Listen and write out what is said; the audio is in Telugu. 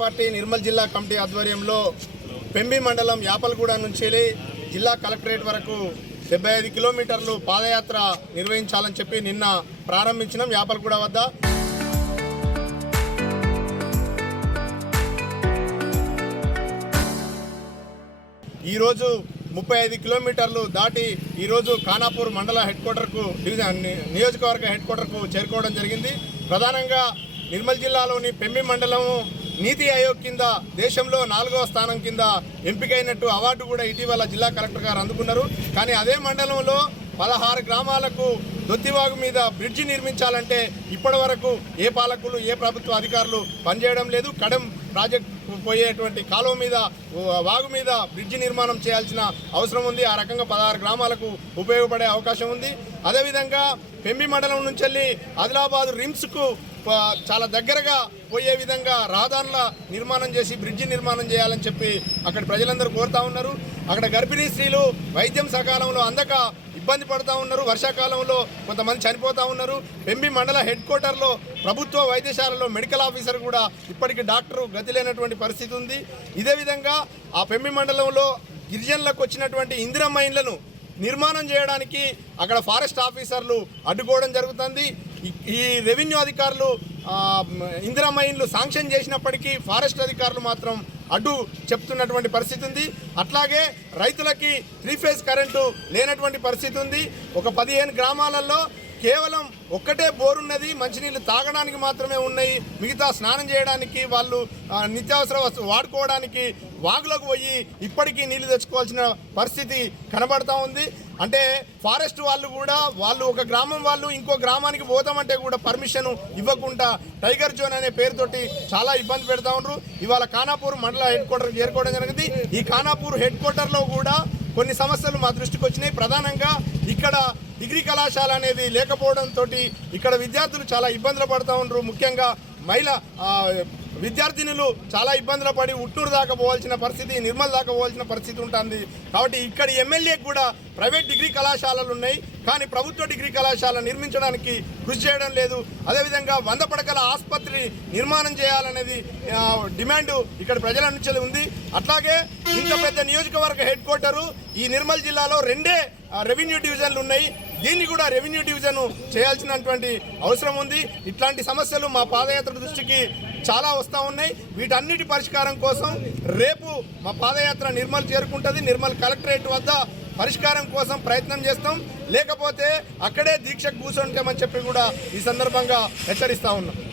పార్టీ నిర్మల్ జిల్లా కమిటీ ఆధ్వర్యంలో పెంబి మండలం యాపల్గూడ నుంచి జిల్లా కలెక్టరేట్ వరకు 75 కిలోమీటర్లు పాదయాత్ర నిర్వహించాలని చెప్పి నిన్న ప్రారంభించినాం యాపల్గూడ వద్ద. ఈరోజు 35 కిలోమీటర్లు దాటి ఈరోజు ఖానాపూర్ మండల హెడ్ క్వార్టర్కు నియోజకవర్గ హెడ్ క్వార్టర్కు చేరుకోవడం జరిగింది. ప్రధానంగా నిర్మల్ జిల్లాలోని పెంబి మండలం నీతి ఆయోగ్ కింద దేశంలో 4వ స్థానం కింద ఎంపికైనట్టు అవార్డు కూడా ఇటీవల జిల్లా కలెక్టర్ గారు అందుకున్నారు. కానీ అదే మండలంలో 16 గ్రామాలకు దొత్తివాగు మీద బ్రిడ్జి నిర్మించాలంటే ఇప్పటి వరకు ఏ పాలకులు ఏ ప్రభుత్వ అధికారులు పనిచేయడం లేదు. కడెం ప్రాజెక్టు పోయేటువంటి కాలువ మీద వాగు మీద బ్రిడ్జి నిర్మాణం చేయాల్సిన అవసరం ఉంది. ఆ రకంగా 16 గ్రామాలకు ఉపయోగపడే అవకాశం ఉంది. అదేవిధంగా పెంబి మండలం నుంచి వెళ్ళి ఆదిలాబాద్ రిమ్స్కు చాలా దగ్గరగా పోయే విధంగా రహదారుల నిర్మాణం చేసి బ్రిడ్జి నిర్మాణం చేయాలని చెప్పి అక్కడ ప్రజలందరూ కోరుతూ ఉన్నారు. అక్కడ గర్భిణీ స్త్రీలు వైద్యం సకాలంలో అందక ఇబ్బంది పడుతూ ఉన్నారు. వర్షాకాలంలో కొంతమంది చనిపోతూ ఉన్నారు. పెంబి మండల హెడ్ క్వార్టర్లో ప్రభుత్వ వైద్యశాలలో మెడికల్ ఆఫీసర్ కూడా ఇప్పటికీ డాక్టరు గతి లేనటువంటి పరిస్థితి ఉంది. ఇదే విధంగా ఆ పెంబి మండలంలో గిరిజనులకు వచ్చినటువంటి ఇందిరమ్మ ఇండ్లను నిర్మాణం చేయడానికి అక్కడ ఫారెస్ట్ ఆఫీసర్లు అడ్డుకోవడం జరుగుతుంది. ఈ రెవెన్యూ అధికారులు ఇందిరమ్మ ఇండ్లు శాంక్షన్ చేసినప్పటికీ ఫారెస్ట్ అధికారులు మాత్రం అడ్డు చెప్తున్నటువంటి పరిస్థితి ఉంది. అట్లాగే రైతులకి 3 ఫేజ్ కరెంటు లేనటువంటి పరిస్థితి ఉంది. ఒక 15 గ్రామాలలో కేవలం ఒక్కటే బోరున్నది, మంచినీళ్ళు తాగడానికి మాత్రమే ఉన్నాయి. మిగతా స్నానం చేయడానికి వాళ్ళు నిత్యావసర వస్తువు వాడుకోవడానికి వాగులకు పోయి ఇప్పటికీ నీళ్లు తెచ్చుకోవాల్సిన పరిస్థితి కనబడతా ఉంది. అంటే ఫారెస్ట్ వాళ్ళు కూడా ఒక గ్రామం వాళ్ళు ఇంకో గ్రామానికి పోతామంటే కూడా పర్మిషన్ ఇవ్వకుండా టైగర్ జోన్ అనే పేరుతోటి చాలా ఇబ్బంది పెడతా ఉన్నారు. ఇవాళ ఖానాపూర్ మండల హెడ్ క్వార్టర్ చేరుకోవడం జరిగింది. ఈ ఖానాపూర్ హెడ్ క్వార్టర్లో కూడా కొన్ని సమస్యలు మా దృష్టికి వచ్చినాయి. ప్రధానంగా ఇక్కడ డిగ్రీ కళాశాల అనేది లేకపోవడంతో ఇక్కడ విద్యార్థులు చాలా ఇబ్బందులు పడుతూ ఉన్నారు. ముఖ్యంగా మహిళా విద్యార్థినులు చాలా ఇబ్బందులు పడి ఉట్టూరు దాకా పోవాల్సిన పరిస్థితి, నిర్మల్ దాకా పోవాల్సిన పరిస్థితి ఉంటుంది. కాబట్టి ఇక్కడ ఎమ్మెల్యేకి కూడా ప్రైవేట్ డిగ్రీ కళాశాలలు ఉన్నాయి, కానీ ప్రభుత్వ డిగ్రీ కళాశాల నిర్మించడానికి కృషి చేయడం లేదు. అదేవిధంగా 100 పడకల ఆసుపత్రి నిర్మాణం చేయాలనేది డిమాండ్ ఇక్కడ ప్రజల నుంచి ఉంది. అట్లాగే ఇంత పెద్ద నియోజకవర్గ హెడ్ క్వార్టరు ఈ నిర్మల్ జిల్లాలో 2 రెవెన్యూ డివిజన్లు ఉన్నాయి. దీన్ని కూడా రెవెన్యూ డివిజన్ చేయాల్సినటువంటి అవసరం ఉంది. ఇట్లాంటి సమస్యలు మా పాదయాత్ర దృష్టికి చాలా వస్తూ ఉన్నాయి. వీటన్నిటి పరిష్కారం కోసం రేపు మా పాదయాత్ర నిర్మల్ చేరుకుంటుంది. నిర్మల్ కలెక్టరేట్ వద్ద పరిష్కారం కోసం ప్రయత్నం చేస్తాం. లేకపోతే అక్కడే దీక్షకు కూర్చుంటామని చెప్పి కూడా ఈ సందర్భంగా హెచ్చరిస్తూ ఉన్నాం.